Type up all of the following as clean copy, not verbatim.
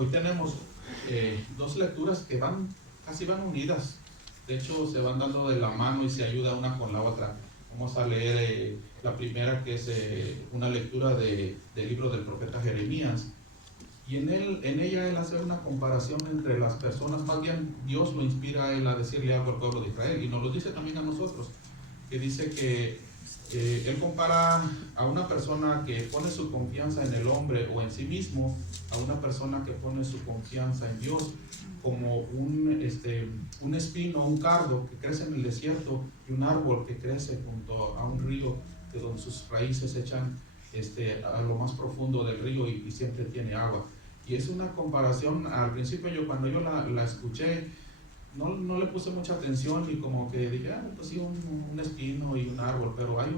Hoy tenemos dos lecturas que casi van unidas. De hecho, se van dando de la mano y se ayuda una con la otra. Vamos a leer la primera, que es una lectura del libro del profeta Jeremías. Y en ella él hace una comparación entre las personas. Más bien Dios lo inspira a él a decirle algo al pueblo de Israel, y nos lo dice también a nosotros, que dice que él compara a una persona que pone su confianza en el hombre o en sí mismo, a una persona que pone su confianza en Dios, como un espino, un cardo que crece en el desierto, y un árbol que crece junto a un río, de donde sus raíces echan a lo más profundo del río y siempre tiene agua. Y es una comparación. Al principio cuando yo la escuché, no le puse mucha atención, y como que dije, pues sí, un espino y un árbol, pero hay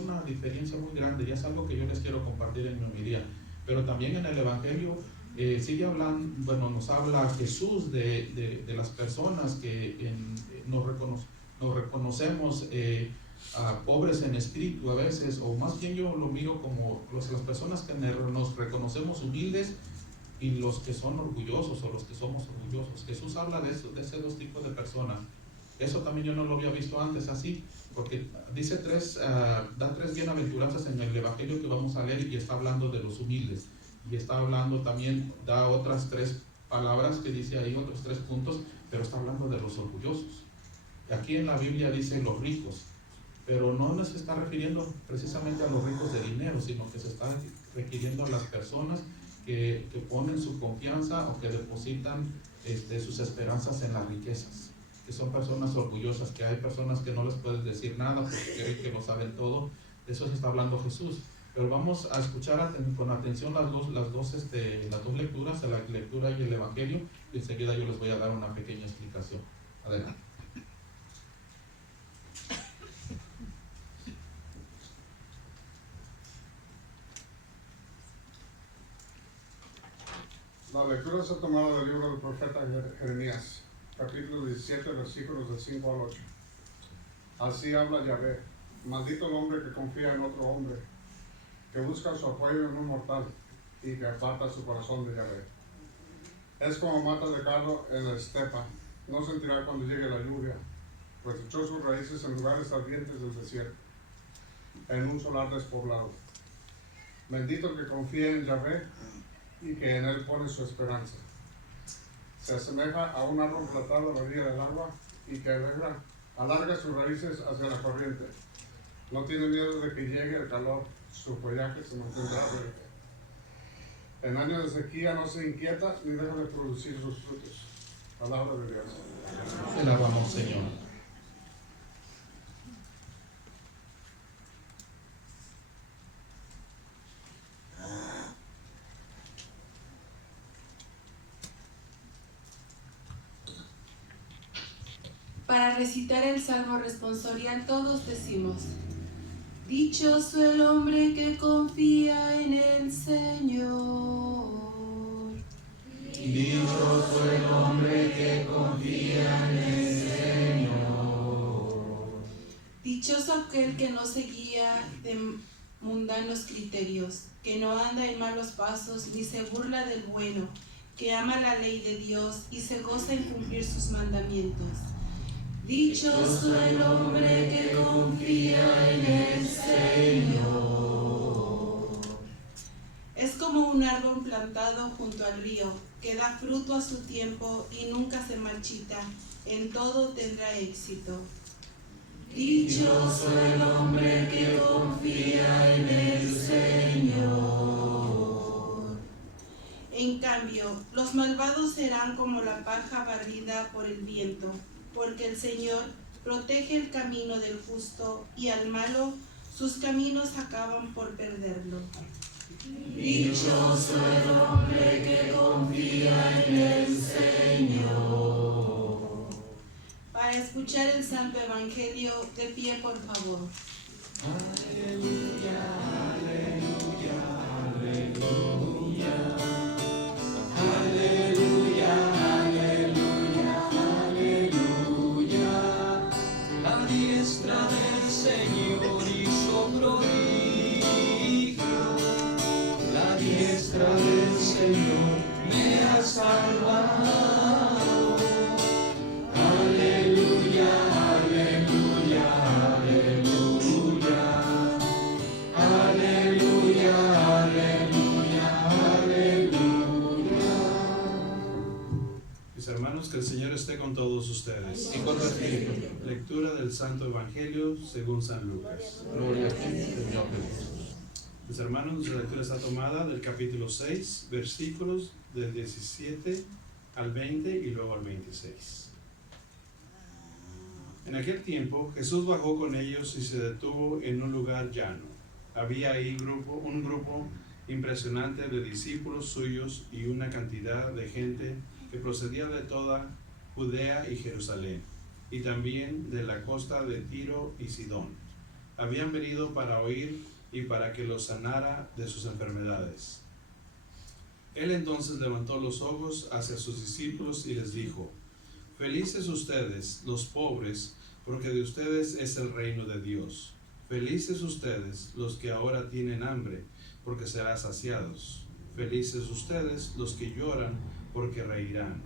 una diferencia muy grande, y es algo que yo les quiero compartir en mi homilía. Pero también en el Evangelio sigue hablando, nos habla Jesús de las personas que nos reconocemos pobres en espíritu a veces, o más bien yo lo miro como las personas que nos reconocemos humildes, y los que son orgullosos, o los que somos orgullosos. Jesús habla de esos dos tipos de personas. Eso también yo no lo había visto antes así, porque dice da tres bienaventuranzas en el Evangelio que vamos a leer, y está hablando de los humildes, y está hablando también, da otras tres palabras que dice ahí, otros tres puntos, pero está hablando de los orgullosos. Aquí en la Biblia dice los ricos, pero no se está refiriendo precisamente a los ricos de dinero, sino que se está refiriendo a las personas que ponen su confianza, o que depositan sus esperanzas en las riquezas, que son personas orgullosas, que hay personas que no les puedes decir nada porque creen que lo saben todo. De eso se está hablando Jesús. Pero vamos a escuchar con atención las dos lecturas, la lectura y el Evangelio, y enseguida yo les voy a dar una pequeña explicación. Adelante. La lectura se ha tomado del libro del profeta Jeremías, capítulo 17, versículos del 5 al 8. Así habla Yahvé: maldito el hombre que confía en otro hombre, que busca su apoyo en un mortal, y que aparta su corazón de Yahvé. Es como mata de cardo en la estepa, no sentirá cuando llegue la lluvia, pues echó sus raíces en lugares ardientes del desierto, en un solar despoblado. Bendito el que confía en Yahvé, y que en él pone su esperanza. Se asemeja a un árbol plantado a la orilla del agua, y que alarga sus raíces hacia la corriente. No tiene miedo de que llegue el calor, su follaje se mantendrá verde. En años de sequía no se inquieta ni deja de producir sus frutos. Palabra de Dios. Te alabamos, Señor. Para recitar el salmo responsorial todos decimos: dichoso el hombre que confía en el Señor. Dichoso el hombre que confía en el Señor. Dichoso aquel que no se guía de mundanos criterios, que no anda en malos pasos ni se burla del bueno, que ama la ley de Dios y se goza en cumplir sus mandamientos. Dichoso el hombre que confía en el Señor. Es como un árbol plantado junto al río, que da fruto a su tiempo y nunca se marchita, en todo tendrá éxito. Dichoso el hombre que confía en el Señor. En cambio, los malvados serán como la paja barrida por el viento, porque el Señor protege el camino del justo, y al malo sus caminos acaban por perderlo. Dichoso el hombre que confía en el Señor. Para escuchar el Santo Evangelio, de pie, por favor. Aleluya, aleluya, aleluya. Aleluya, aleluya, aleluya. La diestra del Señor hizo prodigio. La diestra del Señor me ha salvado. Aleluya, aleluya, aleluya. Aleluya, aleluya, aleluya. Mis hermanos, que el Señor esté con todos ustedes. Y con tu espíritu. Lectura del Santo Evangelio según San Lucas. Gloria a ti, Señor Jesús. Mis hermanos, nuestra lectura está tomada del capítulo 6, versículos del 17 al 20 y luego al 26. En aquel tiempo Jesús bajó con ellos y se detuvo en un lugar llano. Había ahí un grupo impresionante de discípulos suyos y una cantidad de gente que procedía de toda Judea y Jerusalén, y también de la costa de Tiro y Sidón. Habían venido para oír y para que los sanara de sus enfermedades. Él entonces levantó los ojos hacia sus discípulos y les dijo: Felices ustedes, los pobres, porque de ustedes es el reino de Dios. Felices ustedes, los que ahora tienen hambre, porque serán saciados. Felices ustedes, los que lloran, porque reirán.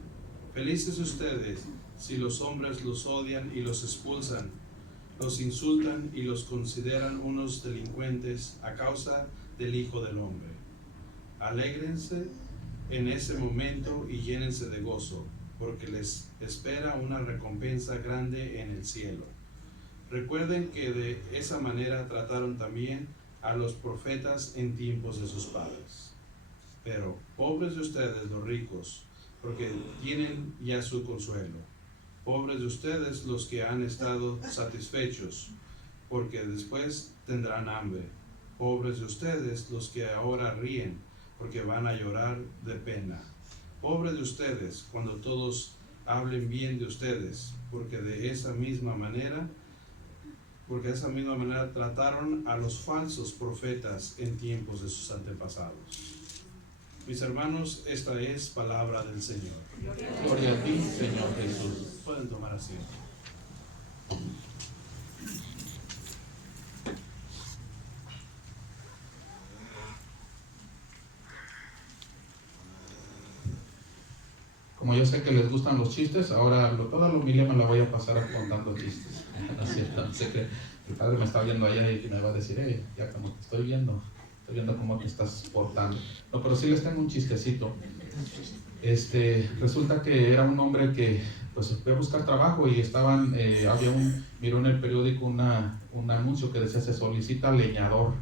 Felices ustedes, si los hombres los odian y los expulsan, los insultan y los consideran unos delincuentes a causa del Hijo del Hombre. Alégrense en ese momento y llénense de gozo, porque les espera una recompensa grande en el cielo. Recuerden que de esa manera trataron también a los profetas en tiempos de sus padres. Pero pobres de ustedes los ricos, porque tienen ya su consuelo. Pobres de ustedes los que han estado satisfechos, porque después tendrán hambre. Pobres de ustedes los que ahora ríen, porque van a llorar de pena. Pobres de ustedes cuando todos hablen bien de ustedes, porque de esa misma manera trataron a los falsos profetas en tiempos de sus antepasados. Mis hermanos, esta es palabra del Señor. Gloria a ti, Señor Jesús. Pueden tomar asiento. Como yo sé que les gustan los chistes, ahora toda la homilía me la voy a pasar contando chistes. No es cierto, sé que el padre me está viendo allá y me va a decir: ya como te estoy viendo cómo te estás portando. No, pero sí les tengo un chistecito. Resulta que era un hombre que pues fue a buscar trabajo y miró en el periódico un anuncio que decía: se solicita leñador.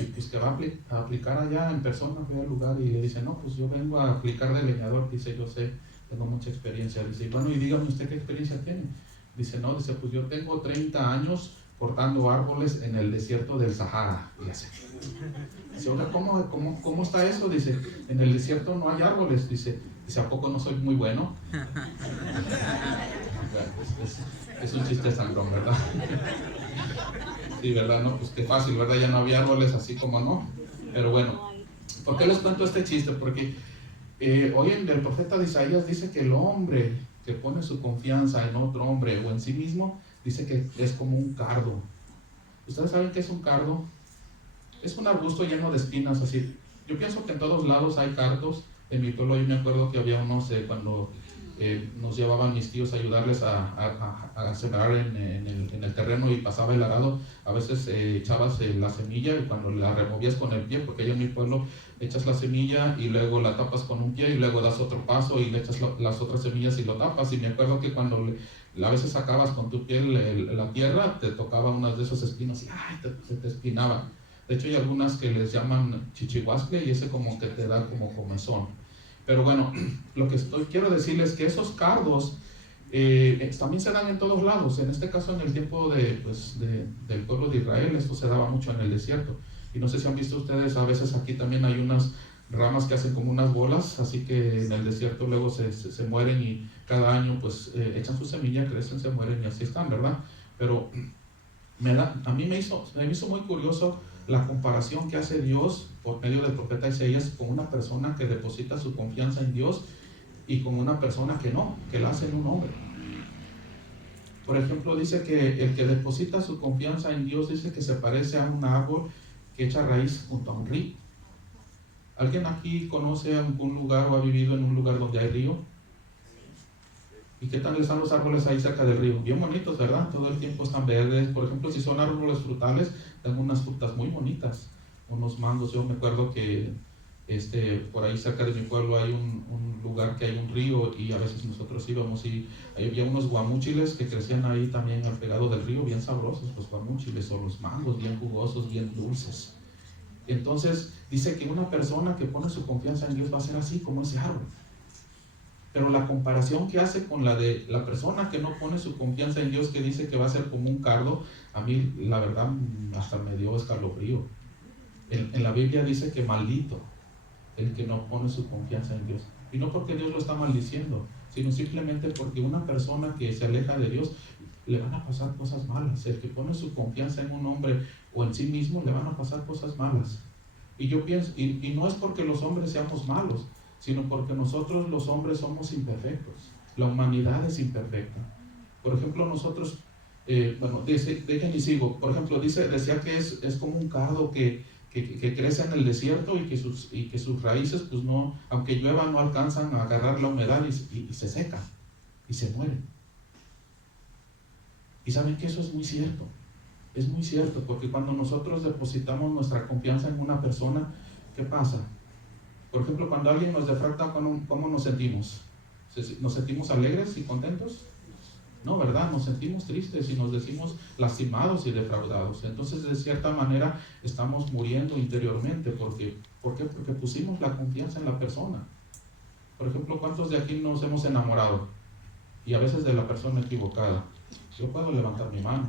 Y pues que va a aplicar allá en persona, fue al lugar y le dice: no, pues yo vengo a aplicar de leñador. Dice: yo sé, tengo mucha experiencia. Dice: bueno, y dígame usted qué experiencia tiene. Dice: no, dice, pues yo tengo 30 años cortando árboles en el desierto del Sahara. Y dice: oiga, ¿cómo está eso? Dice: en el desierto no hay árboles. Dice: ¿a poco no soy muy bueno? Es un chiste sangrón, ¿verdad? Sí, ¿verdad? No, pues qué fácil, ¿verdad? Ya no había árboles, así como no. Pero bueno, ¿por qué les cuento este chiste? Porque hoy el profeta de Isaías dice que el hombre que pone su confianza en otro hombre o en sí mismo, dice que es como un cardo. ¿Ustedes saben qué es un cardo? Es un arbusto lleno de espinas, así. Yo pienso que en todos lados hay cardos. En mi pueblo yo me acuerdo que había unos cuando nos llevaban mis tíos a ayudarles a sembrar en el terreno y pasaba el arado. A veces echabas la semilla y cuando la removías con el pie, porque allá en mi pueblo echas la semilla y luego la tapas con un pie y luego das otro paso y le echas las otras semillas y lo tapas. Y me acuerdo que cuando a veces sacabas con tu pie la tierra, te tocaba unas de esos espinos y se te espinaba. De hecho hay algunas que les llaman chichihuascle y ese como que te da como comezón. Pero bueno, lo que quiero decirles es que esos cardos también se dan en todos lados. En este caso, en el tiempo del pueblo de Israel, esto se daba mucho en el desierto. Y no sé si han visto ustedes, a veces aquí también hay unas ramas que hacen como unas bolas, así que en el desierto luego se mueren y cada año pues echan su semilla, crecen, se mueren y así están, ¿verdad? Pero a mí me hizo muy curioso la comparación que hace Dios por medio del profeta Isaías con una persona que deposita su confianza en Dios y con una persona que no, que la hace en un hombre. Por ejemplo, dice que el que deposita su confianza en Dios dice que se parece a un árbol que echa raíz junto a un río. ¿Alguien aquí conoce algún lugar o ha vivido en un lugar donde hay río? ¿Y qué tal están los árboles ahí cerca del río? Bien bonitos, ¿verdad? Todo el tiempo están verdes. Por ejemplo, si son árboles frutales, dan unas frutas muy bonitas, unos mangos. Yo me acuerdo que por ahí cerca de mi pueblo hay un lugar que hay un río, y a veces nosotros íbamos y ahí había unos guamúchiles que crecían ahí también al pegado del río, bien sabrosos los guamúchiles, o los mangos bien jugosos, bien dulces. Entonces dice que una persona que pone su confianza en Dios va a ser así como ese árbol. Pero la comparación que hace con la de la persona que no pone su confianza en Dios, que dice que va a ser como un cardo, a mí la verdad hasta me dio escalofrío. En la Biblia dice que maldito el que no pone su confianza en Dios. Y no porque Dios lo está maldiciendo, sino simplemente porque una persona que se aleja de Dios, le van a pasar cosas malas. El que pone su confianza en un hombre o en sí mismo, le van a pasar cosas malas. Y yo pienso, y no es porque los hombres seamos malos, sino porque nosotros los hombres somos imperfectos. La humanidad es imperfecta. Por ejemplo, nosotros, dejen y sigo. Por ejemplo, decía que es como un cardo que crece en el desierto, y que sus raíces, pues no, aunque llueva, no alcanzan a agarrar la humedad, y se secan y se mueren. Y saben que eso es muy cierto. Es muy cierto, porque cuando nosotros depositamos nuestra confianza en una persona, ¿qué pasa? Por ejemplo, cuando alguien nos defrauda, ¿cómo nos sentimos? ¿Nos sentimos alegres y contentos? No, ¿verdad? Nos sentimos tristes y nos decimos lastimados y defraudados. Entonces, de cierta manera, estamos muriendo interiormente. ¿Por qué? Porque pusimos la confianza en la persona. Por ejemplo, ¿cuántos de aquí nos hemos enamorado? Y a veces de la persona equivocada. Yo puedo levantar mi mano.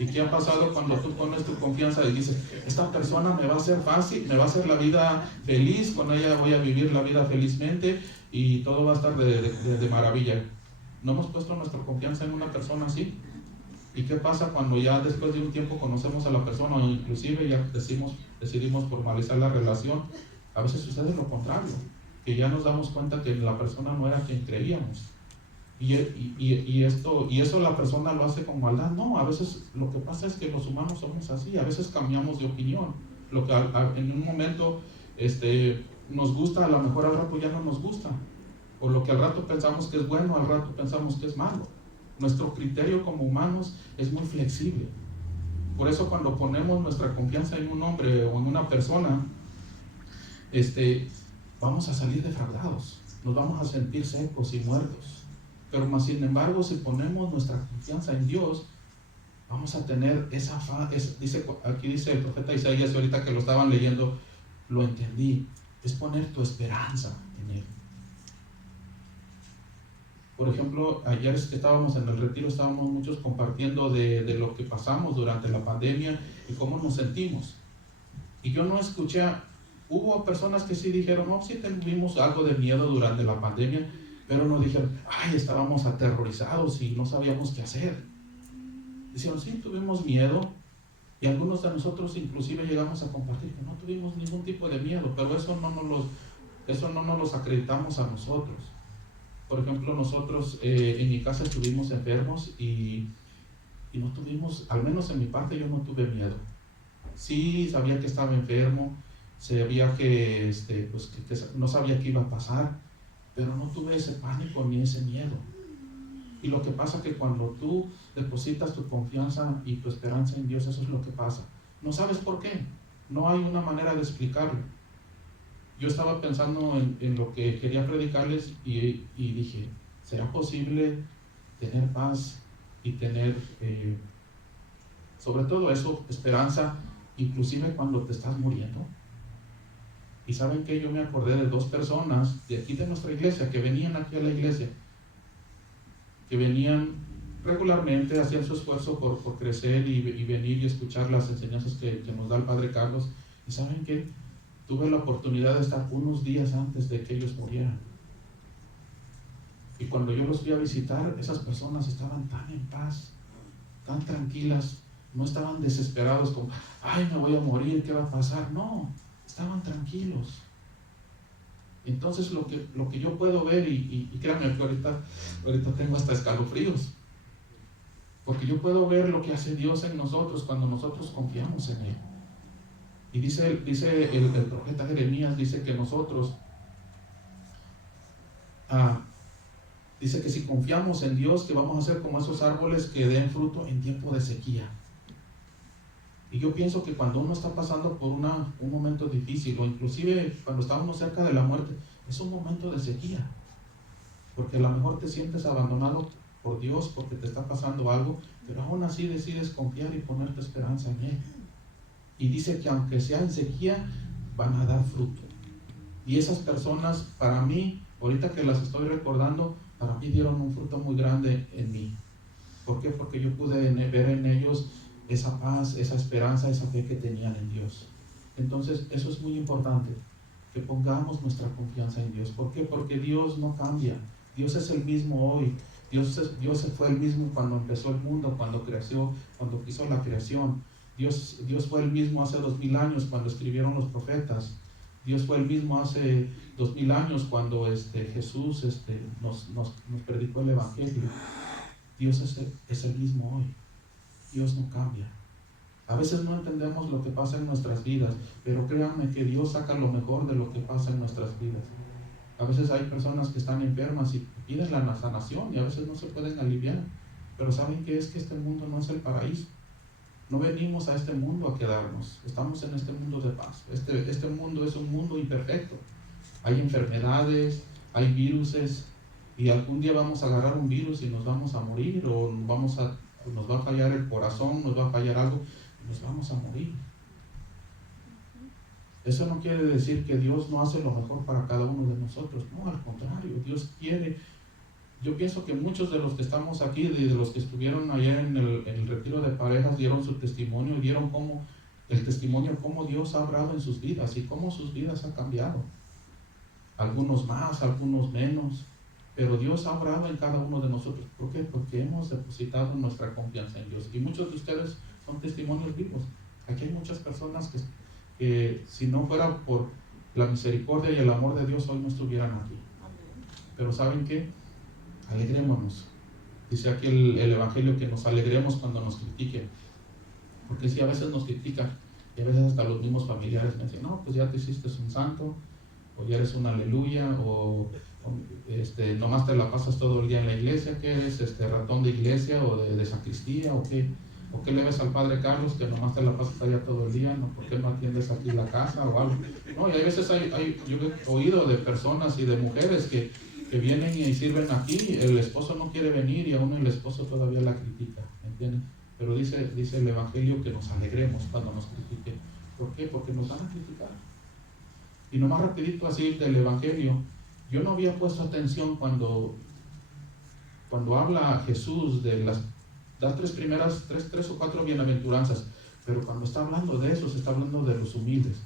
¿Y qué ha pasado cuando tú pones tu confianza y dices, esta persona me va a hacer fácil, me va a hacer la vida feliz, con ella voy a vivir la vida felizmente y todo va a estar de maravilla? ¿No hemos puesto nuestra confianza en una persona así? ¿Y qué pasa cuando ya después de un tiempo conocemos a la persona, o inclusive ya decidimos formalizar la relación? A veces sucede lo contrario, que ya nos damos cuenta que la persona no era quien creíamos. Y eso la persona lo hace con maldad. No, a veces lo que pasa es que los humanos somos así. A veces cambiamos de opinión. Lo que en un momento nos gusta, a lo mejor al rato ya no nos gusta. O lo que al rato pensamos que es bueno, al rato pensamos que es malo. Nuestro criterio como humanos es muy flexible. Por eso cuando ponemos nuestra confianza en un hombre o en una persona, vamos a salir defraudados. Nos vamos a sentir secos y muertos. Pero más sin embargo, si ponemos nuestra confianza en Dios, vamos a tener esa aquí dice el profeta Isaías, y ahorita que lo estaban leyendo, lo entendí, es poner tu esperanza en Él. Por ejemplo, ayer que estábamos en el retiro, estábamos muchos compartiendo de lo que pasamos durante la pandemia y cómo nos sentimos. Y yo no escuché, hubo personas que sí dijeron, no, sí tuvimos algo de miedo durante la pandemia, pero no dijeron, ay, estábamos aterrorizados y no sabíamos qué hacer. Dijeron, sí, tuvimos miedo, y algunos de nosotros inclusive llegamos a compartir que no tuvimos ningún tipo de miedo, pero eso no nos los acreditamos a nosotros. Por ejemplo, nosotros en mi casa estuvimos enfermos y no tuvimos, al menos en mi parte, yo no tuve miedo. Sí, sabía que estaba enfermo, sabía que no sabía qué iba a pasar, pero no tuve ese pánico ni ese miedo. Y lo que pasa es que cuando tú depositas tu confianza y tu esperanza en Dios, eso es lo que pasa. No sabes por qué, no hay una manera de explicarlo. Yo estaba pensando en lo que quería predicarles y dije, ¿será posible tener paz y tener, sobre todo eso, esperanza, inclusive cuando te estás muriendo? Y saben que yo me acordé de 2 personas de aquí de nuestra iglesia que venían aquí a la iglesia, que venían regularmente, hacían su esfuerzo por crecer y venir y escuchar las enseñanzas que nos da el Padre Carlos. Y saben que tuve la oportunidad de estar unos días antes de que ellos murieran. Y cuando yo los fui a visitar, esas personas estaban tan en paz, tan tranquilas, no estaban desesperados como, ay, me voy a morir, ¿qué va a pasar? No, estaban tranquilos. Entonces lo que yo puedo ver, y créanme que ahorita tengo hasta escalofríos, porque yo puedo ver lo que hace Dios en nosotros cuando nosotros confiamos en Él. Y dice el profeta Jeremías, dice que nosotros, dice que si confiamos en Dios, que vamos a ser como esos árboles que den fruto en tiempo de sequía. Y yo pienso que cuando uno está pasando por un momento difícil, o inclusive cuando está uno cerca de la muerte, es un momento de sequía. Porque a lo mejor te sientes abandonado por Dios porque te está pasando algo, pero aún así decides confiar y poner tu esperanza en Él. Y dice que aunque sea en sequía, van a dar fruto. Y esas personas, para mí, ahorita que las estoy recordando, para mí dieron un fruto muy grande en mí. ¿Por qué? Porque yo pude ver en ellos esa paz, esa esperanza, esa fe que tenían en Dios. Entonces, eso es muy importante, que pongamos nuestra confianza en Dios. ¿Por qué? Porque Dios no cambia. Dios es el mismo hoy. Dios fue el mismo cuando empezó el mundo, cuando hizo la creación. Dios fue el mismo hace 2000 años cuando escribieron los profetas. Dios fue el mismo hace 2000 años cuando Jesús nos predicó el Evangelio. Dios es el mismo hoy. Dios no cambia. A veces no entendemos lo que pasa en nuestras vidas, pero créanme que Dios saca lo mejor de lo que pasa en nuestras vidas. A veces hay personas que están enfermas y piden la sanación y a veces no se pueden aliviar. Pero ¿saben qué es? Que este mundo no es el paraíso. No venimos a este mundo a quedarnos. Estamos en este mundo de paz. Este mundo es un mundo imperfecto. Hay enfermedades, hay viruses, y algún día vamos a agarrar un virus y nos vamos a morir, o nos va a fallar el corazón, nos va a fallar algo, y nos vamos a morir. Eso no quiere decir que Dios no hace lo mejor para cada uno de nosotros. No, al contrario, Dios quiere. Yo pienso que muchos de los que estamos aquí, de los que estuvieron ayer en el retiro de parejas, dieron su testimonio y dieron cómo Dios ha obrado en sus vidas y cómo sus vidas han cambiado. Algunos más, algunos menos, pero Dios ha obrado en cada uno de nosotros. ¿Por qué? Porque hemos depositado nuestra confianza en Dios. Y muchos de ustedes son testimonios vivos. Aquí hay muchas personas que si no fuera por la misericordia y el amor de Dios, hoy no estuvieran aquí. Pero ¿saben qué? Alegrémonos. Dice aquí el Evangelio que nos alegremos cuando nos critiquen. Porque si a veces nos critican, y a veces hasta los mismos familiares me dicen, no, pues ya te hiciste un santo, o ya eres un aleluya, o nomás te la pasas todo el día en la iglesia, que eres ratón de iglesia o de sacristía, o qué le ves al Padre Carlos que nomás te la pasas allá todo el día, ¿no? ¿Por qué no atiendes aquí la casa o algo? No, y hay veces yo he oído de personas y de mujeres que vienen y sirven aquí, el esposo no quiere venir y aún el esposo todavía la critica, ¿entienden? Pero dice el Evangelio que nos alegremos cuando nos critiquen. ¿Por qué? Porque nos van a criticar. Y nomás rapidito así del Evangelio, yo no había puesto atención cuando habla Jesús de las tres o cuatro bienaventuranzas, pero cuando está hablando de eso, se está hablando de los humildes.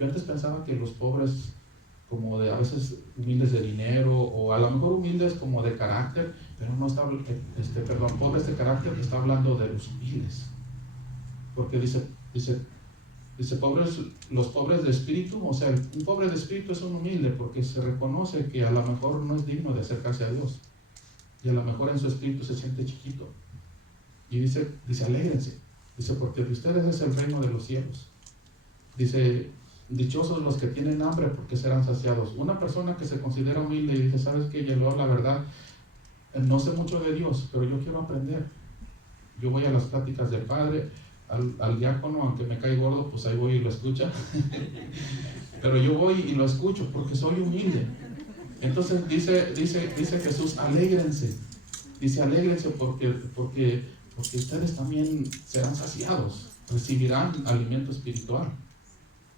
Yo antes pensaba que los pobres, como a veces humildes de dinero, o a lo mejor humildes como de carácter, pero no está, pobres de carácter, está hablando de los humildes. Porque dice pobres, los pobres de espíritu, o sea, un pobre de espíritu es un humilde, porque se reconoce que a lo mejor no es digno de acercarse a Dios, y a lo mejor en su espíritu se siente chiquito. Y dice, alégrense, dice, porque de ustedes es el reino de los cielos. Dice, dichosos los que tienen hambre, porque serán saciados. Una persona que se considera humilde y dice, ¿sabes qué? Yo la verdad, no sé mucho de Dios, pero yo quiero aprender. Yo voy a las pláticas del Padre, al diácono, aunque me cae gordo, pues ahí voy y lo escucha. Pero yo voy y lo escucho porque soy humilde. Entonces dice Jesús, alégrense. Dice, alégrense porque ustedes también serán saciados, recibirán alimento espiritual.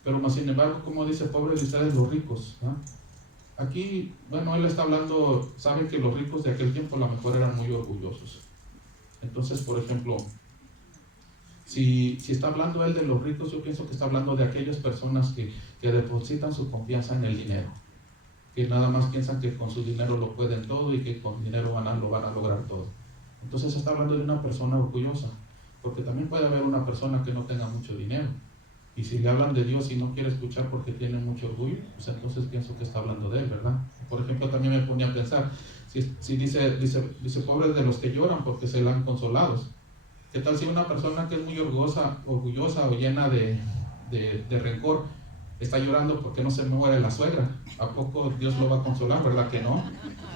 Pero más sin embargo, como dice, pobres de ustedes los ricos, ¿no? Aquí, bueno, él está hablando, saben que los ricos de aquel tiempo a lo mejor eran muy orgullosos. Entonces, por ejemplo, si está hablando él de los ricos, yo pienso que está hablando de aquellas personas que depositan su confianza en el dinero, que nada más piensan que con su dinero lo pueden todo y que con dinero lo van a lograr todo. Entonces está hablando de una persona orgullosa, porque también puede haber una persona que no tenga mucho dinero, y si le hablan de Dios y no quiere escuchar porque tiene mucho orgullo, pues entonces pienso que está hablando de él, ¿verdad? Por ejemplo, también me ponía a pensar, si dice pobres de los que lloran porque se la han consolados. ¿Qué tal si una persona que es muy orgullosa o llena de de rencor. Está llorando porque no se muere la suegra. ¿A poco Dios lo va a consolar? ¿Verdad que no?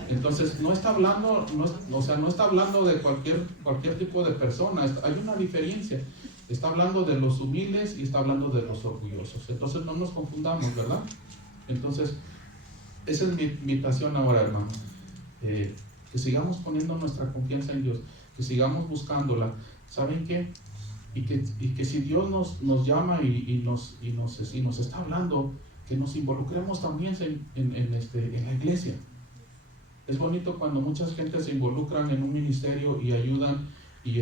Entonces no está hablando, no está hablando de cualquier tipo de persona. Hay una diferencia. Está hablando de los humildes y está hablando de los orgullosos. Entonces no nos confundamos, ¿verdad? Entonces, esa es mi invitación ahora, hermanos. Que sigamos poniendo nuestra confianza en Dios, que sigamos buscándola. ¿Saben qué? Y que si Dios nos llama y nos está hablando, que nos involucremos también en la iglesia. Es bonito cuando mucha gente se involucran en un ministerio y ayudan. Y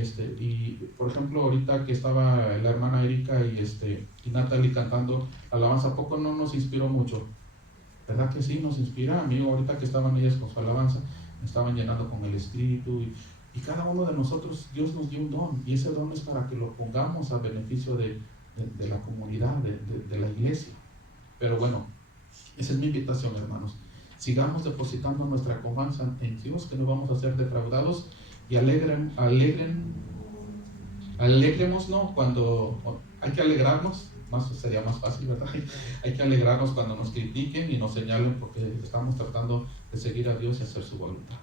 por ejemplo, ahorita que estaba la hermana Erika y Natalie cantando alabanza, ¿a poco no nos inspiró mucho? ¿Verdad que sí? Nos inspira. Amigo, ahorita que estaban ellas con su alabanza, me estaban llenando con el Espíritu. Y cada uno de nosotros, Dios nos dio un don, y ese don es para que lo pongamos a beneficio de la comunidad, de la iglesia. Pero bueno, esa es mi invitación, hermanos. Sigamos depositando nuestra confianza en Dios, que no vamos a ser defraudados, y alegremos, ¿no? Cuando hay que alegrarnos, sería más fácil, ¿verdad? Hay que alegrarnos cuando nos critiquen y nos señalen, porque estamos tratando de seguir a Dios y hacer su voluntad.